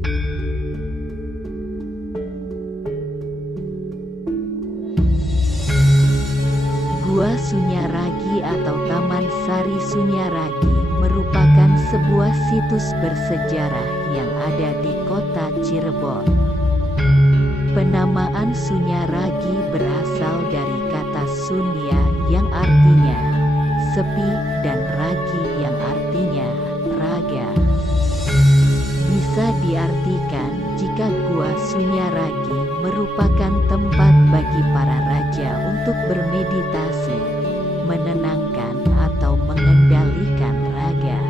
Gua Sunyaragi atau Taman Sari Sunyaragi merupakan sebuah situs bersejarah yang ada di kota Cirebon. Penamaan Sunyaragi berasal dari kata Sunya yang artinya sepi dan Ragi yang artinya raga. Bisa diartikan jika Gua Sunyaragi merupakan tempat bagi para raja untuk bermeditasi, menenangkan atau mengendalikan raga.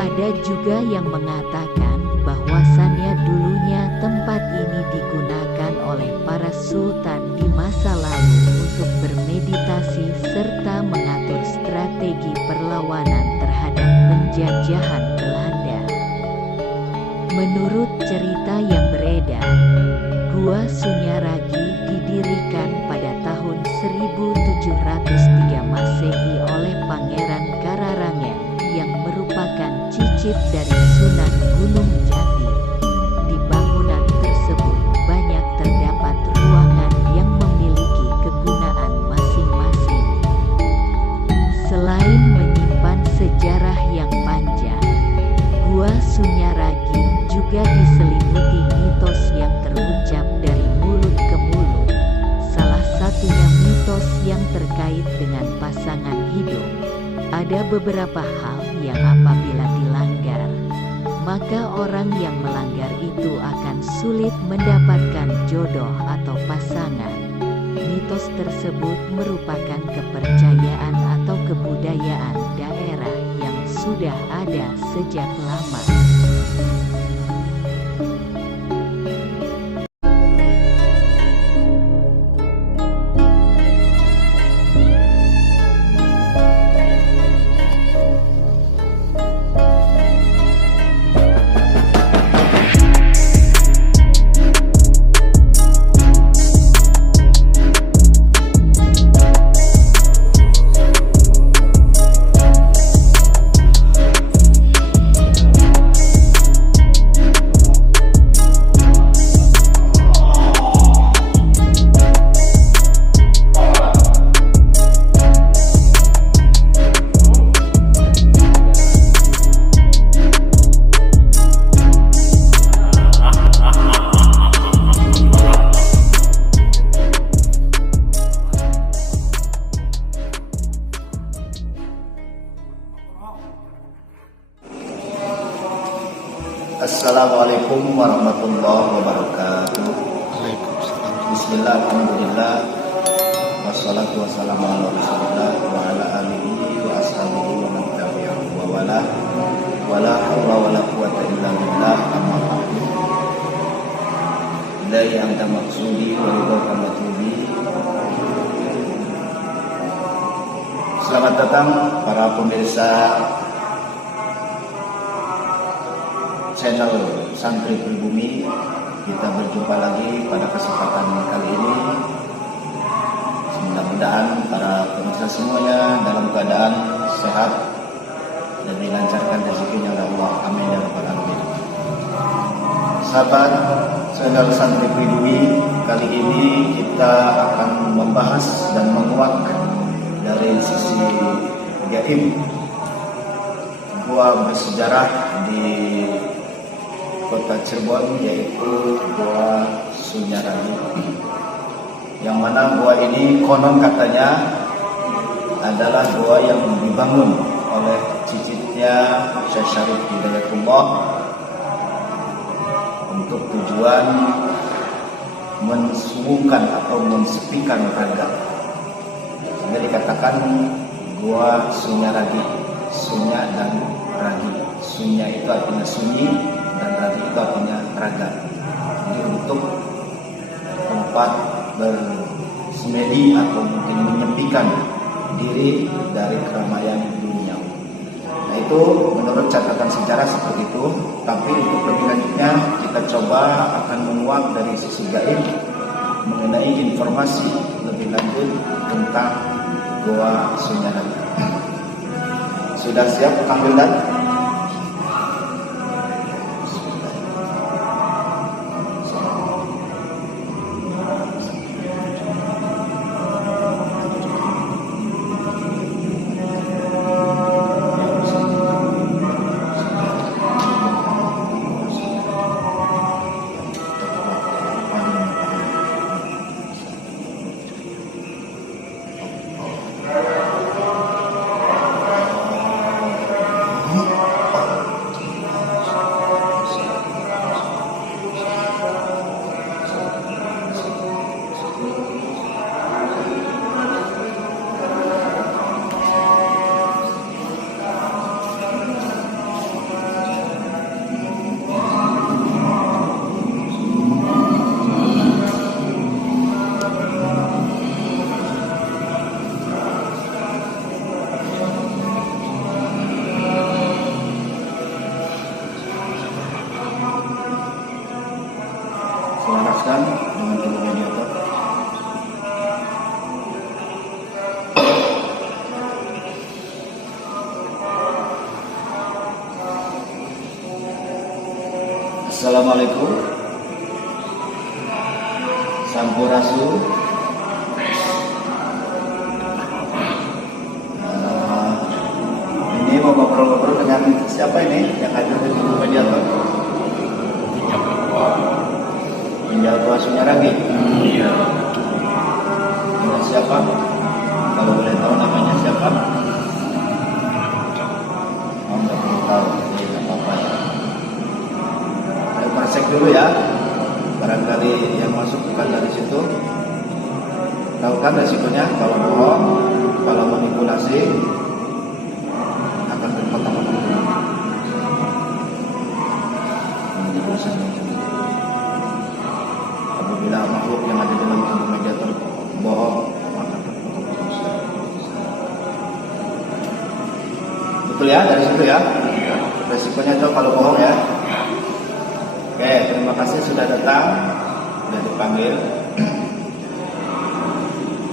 Ada juga yang mengatakan bahwasannya dulunya tempat ini digunakan oleh para sultan di masa lalu untuk bermeditasi serta mengatur strategi perlawanan terhadap penjajahan Belanda. Menurut cerita yang beredar, Gua Sunyaragi didirikan pada tahun 1703 Masehi oleh Pangeran Kararangen yang merupakan cicit dari Sunan Gunung Jati. Di bangunan tersebut banyak terdapat ruangan yang memiliki kegunaan masing-masing. Selain menyimpan sejarah yang panjang, Gua Sunyaragi juga diselimuti mitos yang terucap dari mulut ke mulut. Salah satunya mitos yang terkait dengan pasangan hidup. Ada beberapa hal yang apabila dilanggar, maka orang yang melanggar itu akan sulit mendapatkan jodoh atau pasangan. Mitos tersebut merupakan kepercayaan atau kebudayaan daerah yang sudah ada sejak lama. Assalamualaikum warahmatullahi wabarakatuh. Bismillah, alhamdulillah, wassalatu wassalamu ala rasulillah wa ala alihi wa ashabihi wa man tabi'ahu wa wala wala hawla wala quwwata illa billah, amma ba'du. Ilaihi anta maqsudi wa ridhaka matlubi. Selamat datang para pemirsa channel Santri Pribumi. Kita berjumpa lagi pada kesempatan kali ini. Mudah-mudahan para pemirsa semuanya dalam keadaan sehat dan dilancarkan rezekinya oleh Allah. Amin ya rabbal alamin. Sahabat channel Santri Pribumi, kali ini kita akan membahas dan menguak dari sisi gaib gua bersejarah di kota Cirebon, yaitu Gua Sunyaragi, yang mana gua ini konon katanya adalah gua yang dibangun oleh cicitnya Syekh Syarif Hidayatullah untuk tujuan mensungguhkan atau mensepikan raga. Sehingga dikatakan Gua Sunyaragi, Sunya dan Ragi. Sunya itu artinya sunyi dan Ragi itu artinya raga. Jadi untuk tempat bersemedi atau mungkin menyepikan diri dari keramaian dunia. Nah, itu menurut catatan sejarah seperti itu. Tapi untuk lebih lanjutnya kita coba akan menguak dari sisi gaib mengenai informasi lebih lanjut tentang Gua Sunyaragi. Sudah siap Kang Wildan? Assalamualaikum. Sampurasun. Ini mau ngobrol-ngobrol dengan siapa ini yang hadir di mediator? Tinggal Gua Sunyaragi. Iya. Dengan siapa? Kalau boleh tahu namanya siapa? Oh, nggak perlu tahu. Jadi nggak apa-apa ya. Saya persek dulu ya. Barangkali yang masuk bukan dari situ. Tahu kan resikonya kalau bohong, kalau manipulasi akan berpotongan. Apabila makhluk yang ada dalam tubuh mediator bohong, maka berpotongan. Betul ya, dari situ ya. Resikonya itu kalau bohong ya. Oke, terima kasih sudah datang, sudah dipanggil.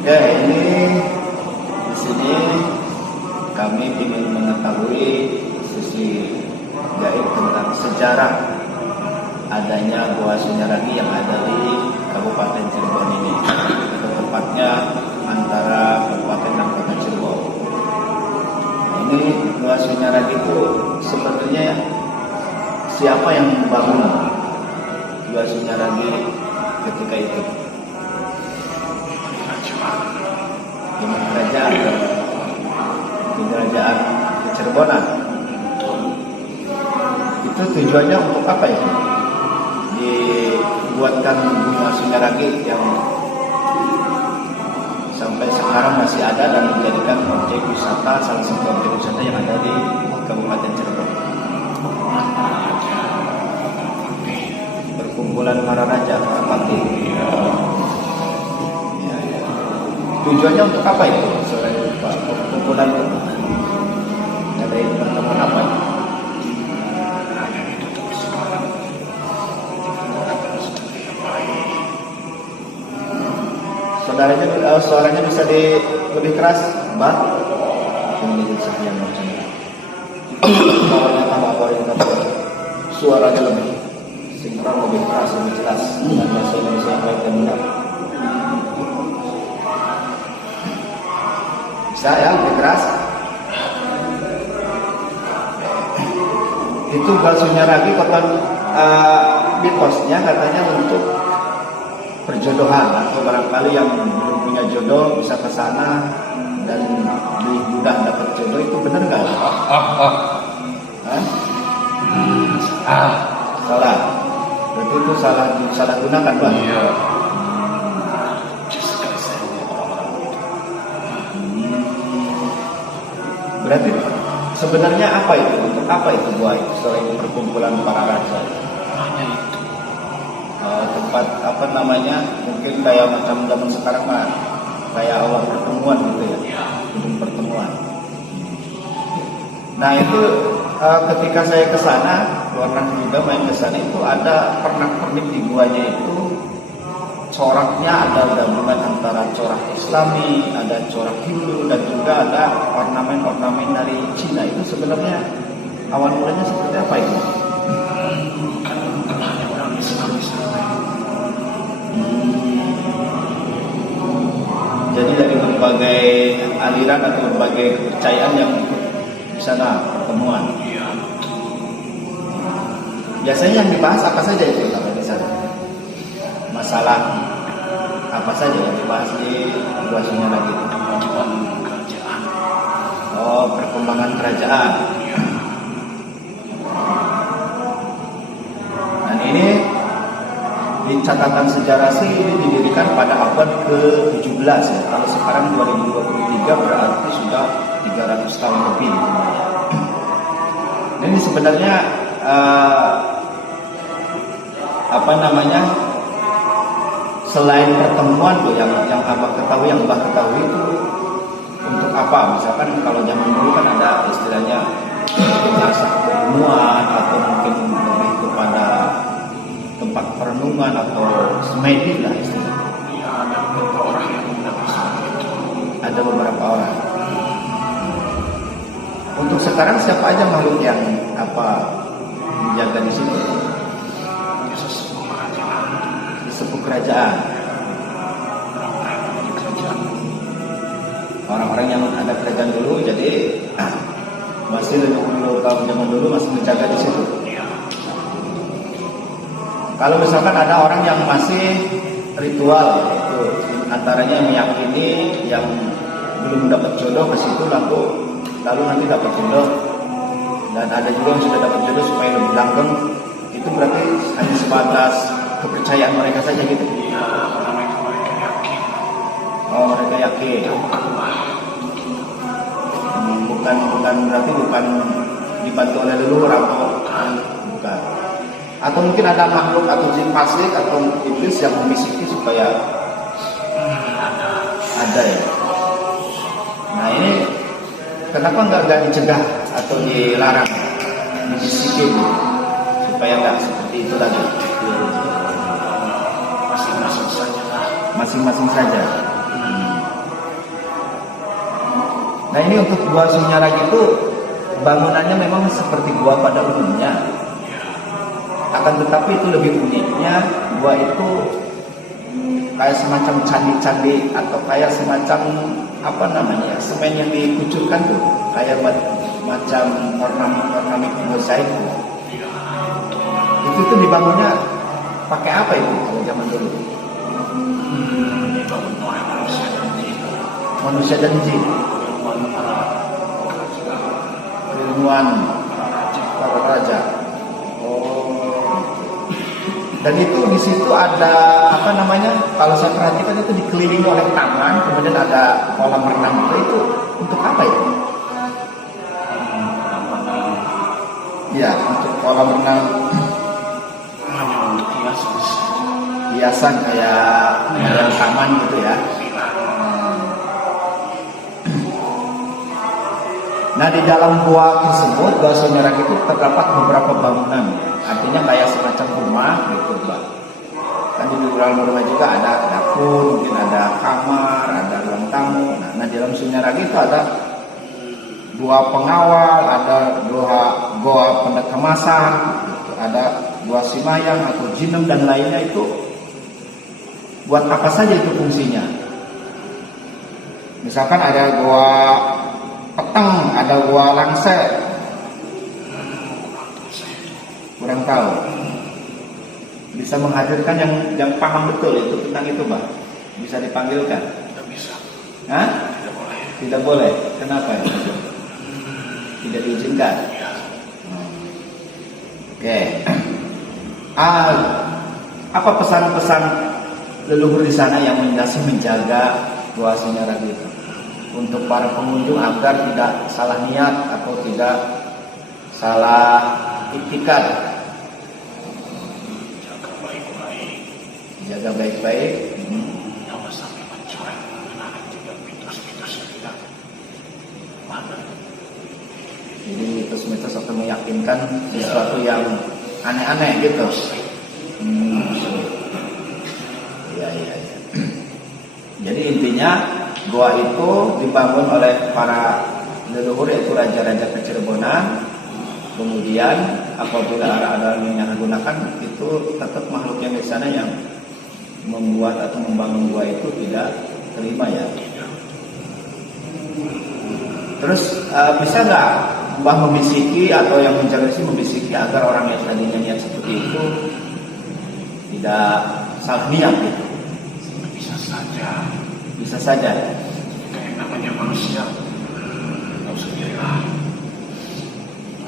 Oke, ini di sini kami ingin mengetahui sisi gaib tentang sejarah adanya Gua Sunyaragi yang ada di Kabupaten Cirebon ini, atau tepatnya antara Kabupaten dan Kota Cirebon. Ini Gua Sunyaragi itu sebenarnya siapa yang membangun Gua Sunyaragi ketika itu? Zaman kerajaan Cirebon. Itu tujuannya untuk apa ya? Dibuatkan Gua Sunyaragi yang sampai sekarang masih ada dan menjadikan objek wisata, salah satu objek wisata yang ada di Kabupaten Cirebon. Perkumpulan para raja, para patih. Tujuannya untuk apa itu? Selain perkumpulan itu ada yang pertemuan apa? Suaranya bisa lebih keras, Mbak. Ini jadi sekian macam. Suaranya lebih sinkron, lebih keras, lebih jelas dan bahasa Indonesia yang baik dan benar. Bisa ya, lebih keras. Itu Gua Sunyaragi konon mitosnya katanya untuk perjodohan, atau barangkali yang belum punya jodoh bisa ke sana dan lebih mudah dapat jodoh. Itu benar nggak? Salah. Berarti itu salah gunakan, Pak. Iya. Berarti sebenarnya apa itu? Untuk apa itu gua itu selain perkumpulan para raja? Tempat apa namanya? Mungkin kayak macam zaman sekarang mah kayak awal pertemuan gitu ya, gedung pertemuan. Nah itu ketika saya ke sana, pernah juga main ke sana, itu ada pernak-pernik di guanya itu coraknya ada gabungan antara corak Islami, ada corak Hindu, dan juga ada ornamen-ornamen dari Cina. Itu sebenarnya awal mulanya seperti apa itu? Jadi dari berbagai aliran atau berbagai kepercayaan yang di sana pertemuan. Biasanya yang dibahas apa saja itu kalau di sana? Masalah apa saja yang dibahas di Gua Sunyaragi? Oh, perkembangan kerajaan. Dan ini di catatan sejarah sih ini didirikan pada abad ke-17 ya. Kalau sekarang 2023 berarti sudah 300 tahun lebih. Ini sebenarnya apa namanya? Selain pertemuan tuh yang abang ketahui, yang mbak ketahui itu untuk apa? Misalkan kalau zaman dulu kan ada istilahnya jasa keilmuan, atau mungkin lebih kepada tempat perenungan atau semedi lah istilahnya. Ada beberapa orang yang menggunakan itu. Ada beberapa orang. Untuk sekarang siapa aja makhluk yang menjaga di situ? kerajaan. Orang-orang yang ada kerajaan dulu, jadi masih leluhur kaum zaman dulu masih menjaga di situ. Kalau misalkan ada orang yang masih ritual, itu antaranya meyakini yang belum dapat jodoh ke situ lalu nanti dapat jodoh, dan ada juga yang sudah dapat jodoh supaya lebih langgeng, itu berarti hanya sebatas kepercayaan mereka saja gitu. Oh, mereka yakin. Bukan berarti bukan dibantu oleh leluhur atau bukan. Atau mungkin ada makhluk atau jin fasik atau iblis yang membisiki supaya ada ya. Nah ini kenapa nggak dicegah atau dilarang, dibisikin supaya nggak seperti itu lagi? Masing-masing saja. Nah ini untuk gua Sunyaragi itu bangunannya memang seperti gua pada umumnya. Akan tetapi itu lebih uniknya, gua itu kayak semacam candi-candi atau kayak semacam apa namanya, semen yang dikucurkan tuh, kayak macam ornamen mosaik. Itu dibangunnya pakai apa itu kalau zaman dulu? Dibangun oleh manusia dan jin. Manusia dan jin. Ilmuwan para raja. Dan itu di situ ada apa namanya? Kalau saya perhatikan itu dikelilingi oleh taman, kemudian ada kolam renang itu untuk apa ya? Ya, untuk kolam renang. Hanya untuk hiasan kayak taman gitu ya. Nah di dalam gua tersebut, Gua Sunyaragi itu terdapat beberapa bangunan, artinya kayak semacam rumah gitu, Mbak. Kan di dalam rumah juga ada dapur, mungkin ada kamar, ada ruang tamu. Nah di dalam Sunyaragi itu ada gua pengawal, ada gua pendeta masak, gitu. Ada gua simayang atau jinem dan lainnya. Itu buat apa saja itu fungsinya? Misalkan ada gua peteng, ada gua langse, kurang tahu. Bisa menghadirkan yang paham betul itu tentang itu, Mbak. Bisa dipanggilkan? Tidak bisa. Hah? Tidak boleh. Tidak boleh. Kenapa? Tidak diizinkan. Oke. Apa pesan-pesan leluhur di sana yang masih menjaga Gua Sunyaragi itu untuk para pengunjung agar tidak salah niat atau tidak salah itikad? Jaga baik-baik. Jangan sampai mencoreng mengenai juga mitos-mitos yang tidak mana. Jadi mitos-mitos atau meyakinkan sesuatu yang aneh-aneh gitu. Iya. Jadi intinya gua itu dibangun oleh para leluhur, yaitu raja-raja Kecirebonan. Kemudian apabila ada yang gunakan, itu tetap makhluk yang di sana yang membuat atau membangun gua itu tidak terima ya. Terus bisa nggak Mbah membisiki atau yang menjaga sih membisiki agar orang yang tadinya niat seperti itu tidak salah niat gitu? Bisa saja. Kayak namanya manusia, nggak usah dilihat.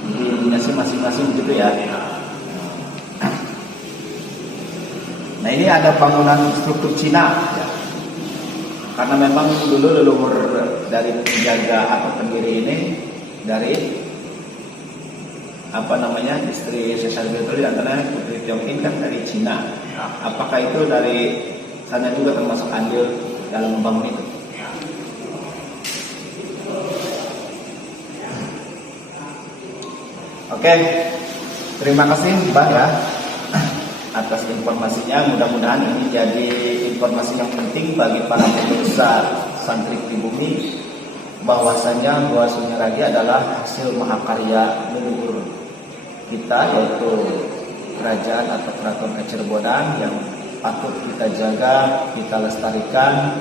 Jadi intinya sih masing-masing gitu ya. Nah ini ada bangunan struktur Cina ya. Karena memang dulu leluhur dari penjaga atau pendiri ini dari apa namanya, istri Sesar Betul di antaranya Putri Tiongkin kan dari Cina. Apakah itu dari sana juga termasuk andil dalam membangun itu? Oke, terima kasih Mbak ya atas informasinya. Mudah-mudahan ini jadi informasi yang penting bagi para pemirsa Santri Pribumi, bahwasanya Gua Sunyaragi adalah hasil mahakarya leluhur kita, yaitu kerajaan atau keraton Kecirebonan yang patut kita jaga, kita lestarikan,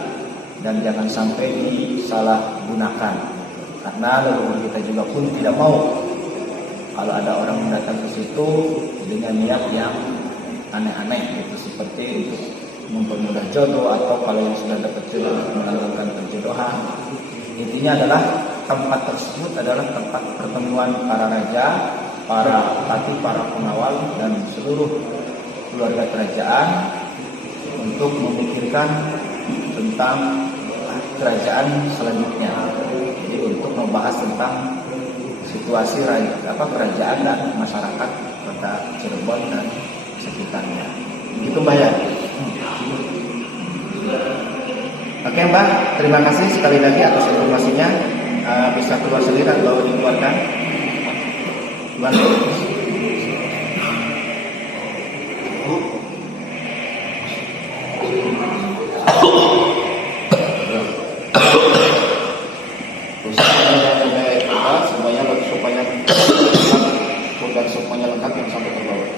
dan jangan sampai disalahgunakan. Karena leluhur kita juga pun tidak mau kalau ada orang datang ke situ dengan niat yang aneh-aneh, gitu, seperti untuk mempermudah jodoh, atau kalau yang sudah dapat jodoh melanggengkan perjodohan. Intinya adalah tempat tersebut adalah tempat pertemuan para raja, para bupati, para pengawal, dan seluruh keluarga kerajaan untuk memikirkan tentang kerajaan selanjutnya. Jadi untuk membahas tentang situasi kerajaan dan masyarakat kota Cirebon dan sekitarnya. Begitu Mbak ya. Oke Mbak, terima kasih sekali lagi atas informasinya. Bisa keluar sendiri atau dikeluarkan? Bantu. Semuanya lengkap yang sampai ke bawah.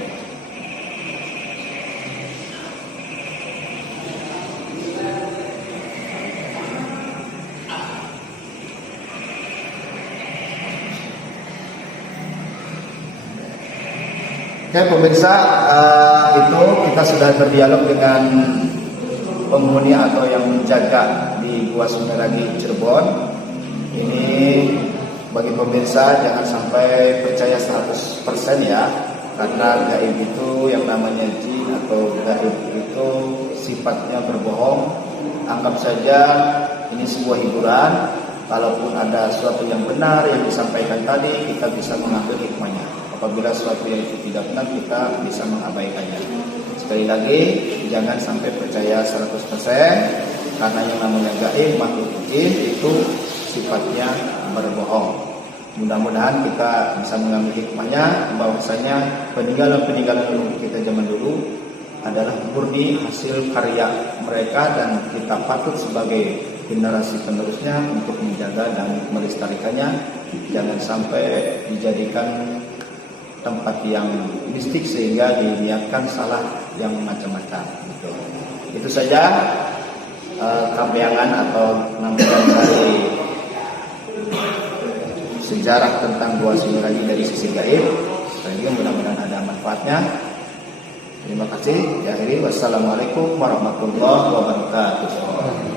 Oke pemirsa, itu kita sudah berdialog dengan penghuni atau yang menjaga di Gua Sunyaragi Cirebon. Ini bagi pemirsa jangan sampai percaya 100% ya, karena gaib itu yang namanya jin atau gaib itu sifatnya berbohong. Anggap saja ini sebuah hiburan. Kalaupun ada sesuatu yang benar yang disampaikan tadi, kita bisa mengambil hikmahnya. Apabila sesuatu yang itu tidak benar, kita bisa mengabaikannya. Sekali lagi, jangan sampai percaya 100%, karena yang namanya gaib, makhluk jin itu sifatnya berbohong. Mudah-mudahan kita bisa mengambil hikmahnya, bahwasanya peninggalan-peninggalan leluhur kita zaman dulu adalah murni hasil karya mereka, dan kita patut sebagai generasi penerusnya untuk menjaga dan melestarikannya. Jangan sampai dijadikan tempat yang mistik sehingga diniatkan salah yang macam-macam. Itu saja kampiangan atau nampilan dari sejarah tentang Gua Sunyaragi dari sisi gaib. Sekali lagi mudah-mudahan ada manfaatnya. Terima kasih. Diakhiri, wassalamualaikum warahmatullahi wabarakatuh.